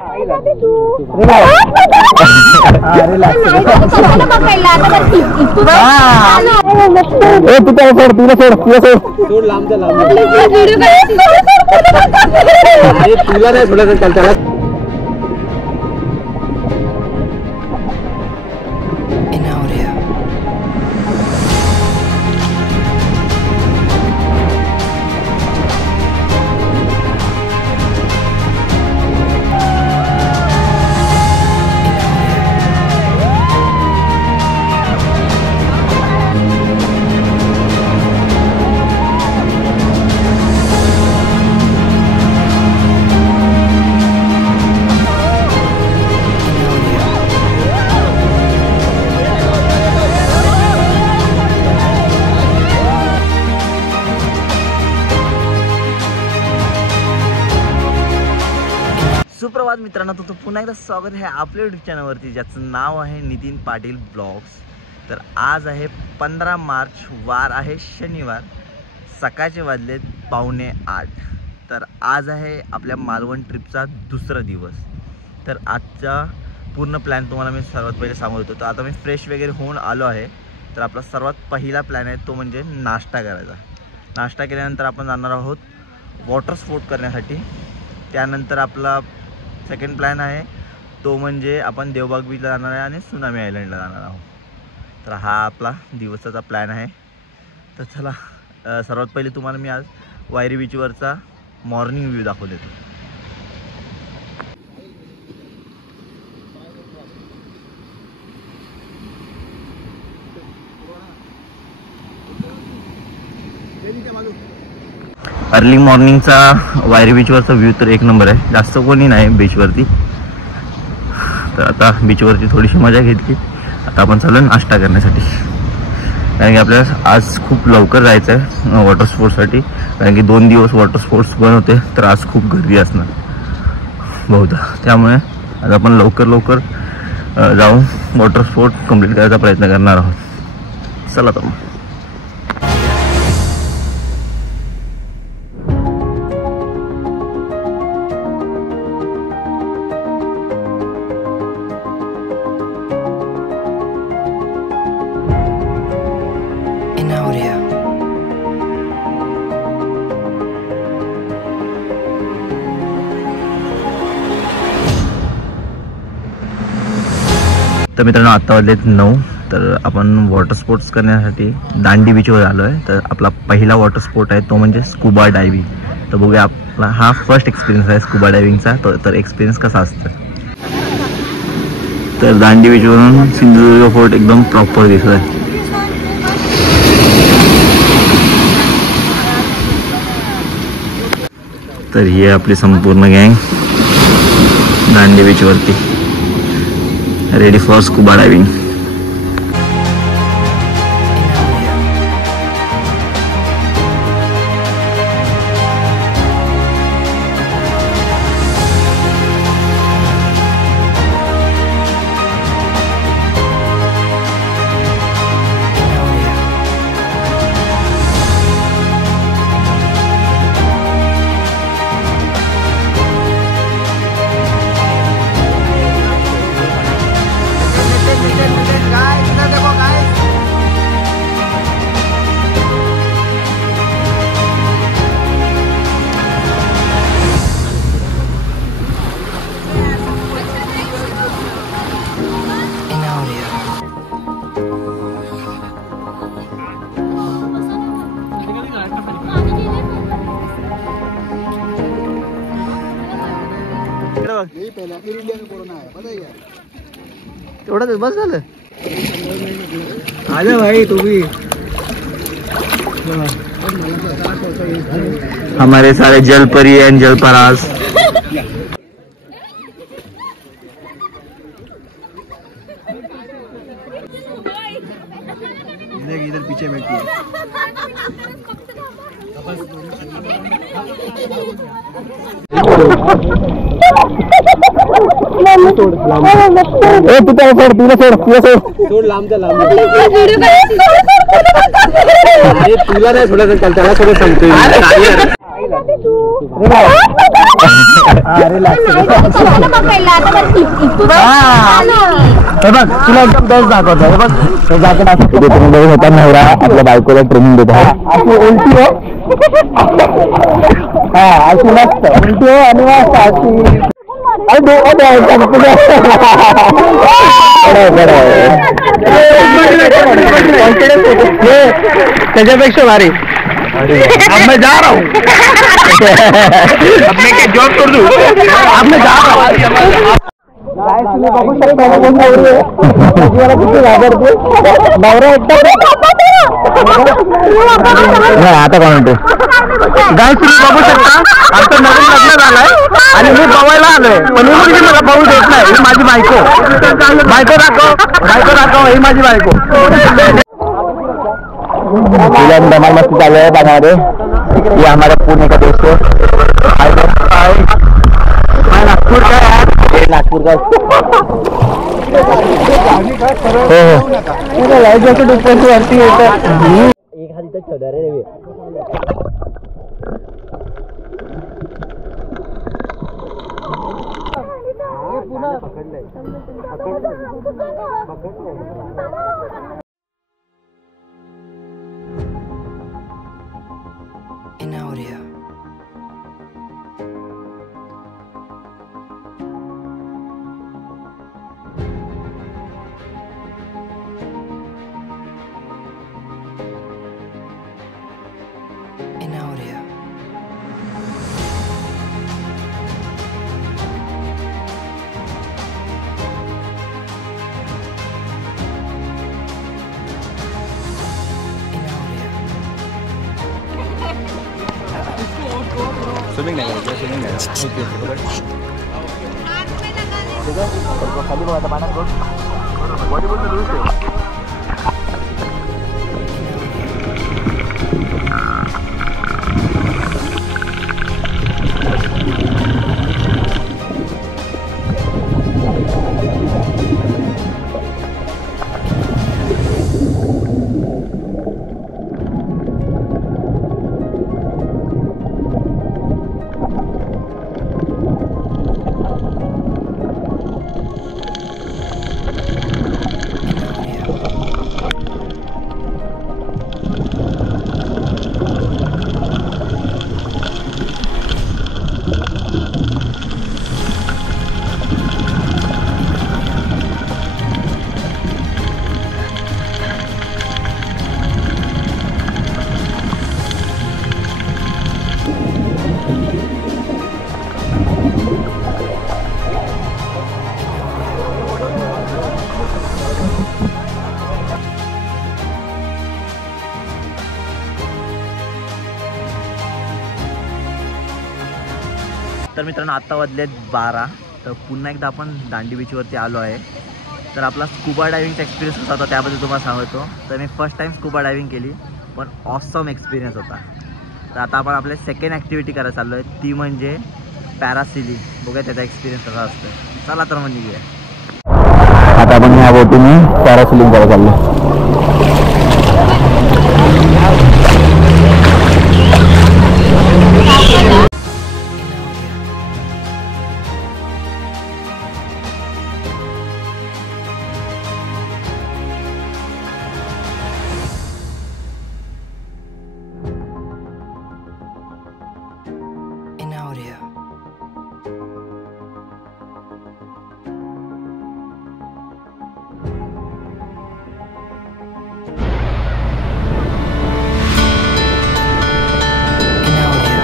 तुला नाही थोडं त्याला सुप्रभात मित्रांनो, तो पुन्हा एकदा स्वागत आहे आपल्या यूट्यूब चॅनलवरती, ज्याचं नाव आहे नितीन पाटील ब्लॉग्स. तर आज आहे 15 मार्च, वार आहे शनिवार, सकाळचे वाजलेत 7:45. तर आज आहे आपल्या मालवण ट्रिपचा दुसरा दिवस. तर आजचा पूर्ण प्लॅन तुम्हाला मी सर्वात पहिले सांगत होतो. तर आता मी फ्रेश वगैरे होऊन आलो आहे. तर आपला सर्वात पहिला प्लॅन आहे तो म्हणजे नाश्ता करायचा. नाश्ता केल्यानंतर आपण जाणार आहोत वॉटर स्पोर्ट करण्यासाठी. त्यानंतर आपला सेकंड प्लॅन आहे तो म्हणजे आपण देवबाग बीचला जाणार आहे आणि सुनामी आयलंडला जाणार आहोत. तर हा आपला दिवसाचा प्लॅन आहे. तर चला, सर्वात पहिले तुम्हाला मी आज वायरी बीचवरचा मॉर्निंग व्ह्यू दाखवू देतो. अर्ली मॉर्निंगचा वायरी बीचवरचा व्ह्यू तर एक नंबर आहे. जास्त कोणी नाही बीचवरती. तर आता बीचवरती थोडीशी मजा घेतली. आता आपण चालू नाश्ता करण्यासाठी, कारण की आपल्याला आज खूप लवकर जायचं आहे वॉटर स्पोर्ट्ससाठी. कारण की 2 दिवस वॉटर स्पोर्ट्स बंद होते, तर आज खूप गर्दी असणार बहुधा. त्यामुळे आज आपण लवकर जाऊन वॉटर स्पोर्ट कंप्लीट करायचा प्रयत्न करणार आहोत. चला तर मग. तर मित्रांनो, आत्ता वाजलेत 9. तर आपण वॉटर स्पोर्ट्स करण्यासाठी दांडी बीचवर आलो आहे. तर आपला पहिला वॉटर स्पोर्ट आहे तो म्हणजे स्कुबा डायव्हिंग. तर बघूया, आपला हा फर्स्ट एक्सपिरियन्स आहे स्कुबा डायव्हिंगचा. तर एक्सपिरियन्स कसा असतं. तर दांडी बीचवरून सिंधुदुर्ग फोर्ट एकदम प्रॉपर दिसत आहे. तर ही आहे आपली संपूर्ण गँग दांडी बीचवरती, रेडी फॉर स्कुबा डायव्हिंग. तेवढंच बस झालं. आलं भाई तुम्ही. हमारे सारे जलपरी एंड जलपराज. इधर पीछे बैठी है. सोड लांब तुला नाही थोडं त्याला थोडं सांगतोय. हे बघ तुला एकदम बेस्ट दाखवतो. हे बघ हे जॅकेट असं तुम्ही बघू शकता. नवरा आपल्या बायकोला ट्रेनिंग देत आहे. अशी उलटी हो. हा अशी मस्त उलटी हो आणि मस्त अशी. त्याच्यापेक्षा भारी. अब मैं जा रहा हूँ. अब मैं क्या जॉब कर दूँ. अब मैं जा रहा हूँ. बघू शकता किती घाबरते. नवरा आता कोण म्हणतो. गाय तुम्ही बघू शकता आमचं नवीन लग्न झालंय आणि मी बवायला आलोय. पण ही मुलगी मला पाहू देत नाही. ही माझी बायको. बायको दाखव ही माझी बायको. धमाल मस्ती चालू है बनारे. ये हमारे पुणे का दोस्त है. नागपुर का है. नागपुर का हो लाईट वरती येत. एक हाती तर छोटा रे. In audio. In audio. Swimming नाही करायचं. स्विमिंग नाही. खाली बघा पाण्यात बघ. व्हॉलीबॉल रूल्स आहे. तर मित्रांनो आता वाजलेत 12. तर पुन्हा एकदा आपण दांडी बीचवरती आलो आहे. तर आपला स्कुबा डायव्हिंगचा एक्सपिरियन्स होता होता त्याबद्दल तुम्हाला सांगतो. तर मी फर्स्ट टाइम स्कुबा डायव्हिंग केली पण ऑसम एक्सपिरियन्स होता. तर आता आपण आपल्या सेकंड ॲक्टिव्हिटी करायला चाललो आहे ती म्हणजे पॅरासिलिंग. बघूया त्याचा एक्सपिरियन्स कसा असतो. चला तर म्हणजे घेऊया. आता आपण ह्या बोटीने पॅरासिलिंग करायला चाललो. In audio. In audio.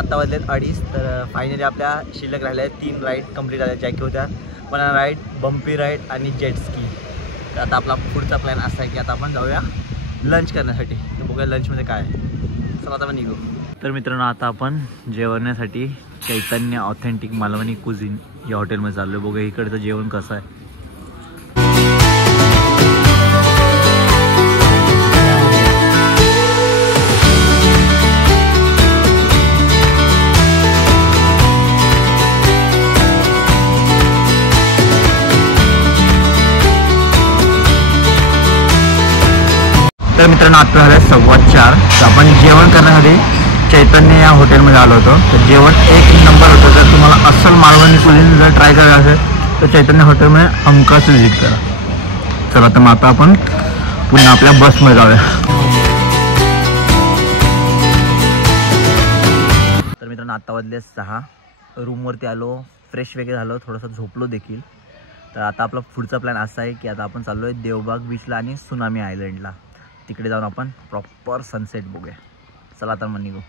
आता वाजलेत 2:30. तर फायनली आपल्या शिल्लक राहिल्या 3 राईड कंप्लीट झाल्या, ज्या की होत्या बनाना राईड, बम्पी राईड आणि जेट स्की. तर आता आपला पुढचा प्लॅन असा आहे की आता आपण जाऊया लंच करण्यासाठी. तर बघूया लंचमध्ये काय आहे. चला आता आपण निघू. तर मित्रांनो आता आपण जेवण्यासाठी चैतन्य ऑथेंटिक मालवणी कुझिन या हॉटेलमध्ये चाललो आहे. बघूया इकडचं जेवण कसं आहे. तर मित्रांनो आता झालं 4:15. तर आपण जेवण करण्यासाठी चैतन्य या हॉटेलमध्ये आलो होतो. तर जेवण एक नंबर होतं. जर तुम्हाला अस्सल मालवणी कुझिन जर ट्राय करायचं असेल तर चैतन्य हॉटेलमध्ये हमखास विजिट करा. चला तर मग आता आपण पुन्हा आपल्या बसमध्ये जाऊया. तर मित्रांनो आता वाजले 6. रूमवरती आलो, फ्रेश वगैरे झालो, थोडंसं झोपलो देखील. तर आता आपला पुढचा प्लॅन असा आहे की आता आपण चाललो आहे देवबाग बीचला आणि सुनामी आयलंडला. तिकडे जाऊन आपण प्रॉपर सनसेट बघूया. चला तर मग निघू.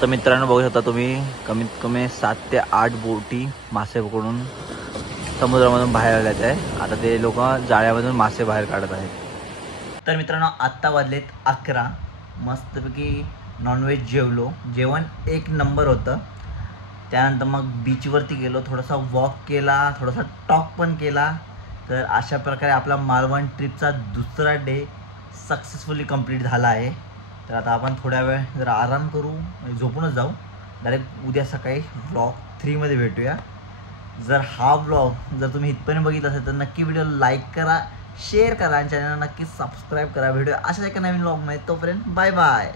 तर मित्रांनो बघू शकता तुम्ही कमीत कमी 7 ते 8 बोटी मासे पकडून समुद्रामधून बाहेर आल्यात आहे. आता ते लोक जाळ्यामधून मासे बाहेर काढत आहेत. तर मित्रांनो आत्ता वाजलेत 11. मस्तपैकी नॉनव्हेज जेवलो. जेवण एक नंबर होतं. त्यानंतर मग बीचवरती गेलो, थोडासा वॉक केला, थोडासा टॉक पण केला. तर अशा प्रकारे आपला मालवण ट्रिपचा दुसरा डे सक्सेसफुली कंप्लीट झाला आहे. तर आता आपण थोड्या वेळ जरा आराम करू, म्हणजे झोपूनच जाऊ. डायरेक्ट उद्या सकाळी व्लॉग 3 मध्ये भेटूया. जर हा व्लॉग जर तुम्ही इथपर्यंत बघितला असेल तर नक्की व्हिडिओ लाईक करा, शेअर करा आणि चॅनलला नक्की सबस्क्राईब करा. व्हिडिओ अशाच एका नवीन व्लॉगमध्ये. तोपर्यंत बाय बाय.